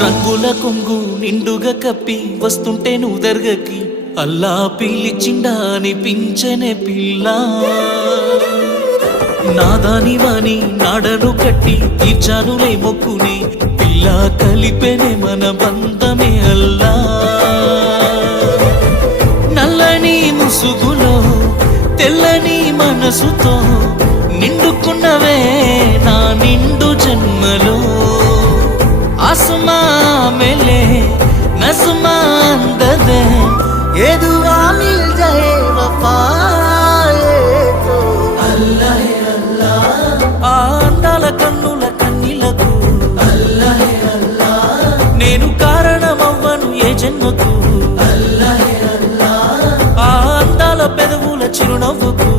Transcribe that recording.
రంగుల కొంగు నిండుగా కప్పి వస్తుంటే నువ్వు దర్గకి అల్లా పిలిచిండా అనిపించనే పిల్ల నాదాని వాణి నాడను కట్టి తీర్చానులే మొక్కుని పిల్ల కలిపెనే మన బంధమే అల్లా నల్లని ముసుగులో తెల్లని మనసుతో నిండుకున్నవే నా నిండు జన్మలో आसमां मिले नज़्मा अंदर ये दुआ मिल जाए वफा तो अल्लाह अल्लाह अंदाల కన్నుల కన్నీలకు अल्लाह अल्लाह నేను కారణమవ్వను ఏ జన్మకు अल्लाह अल्लाह అందాల పెదవుల చిరునవ్వుకు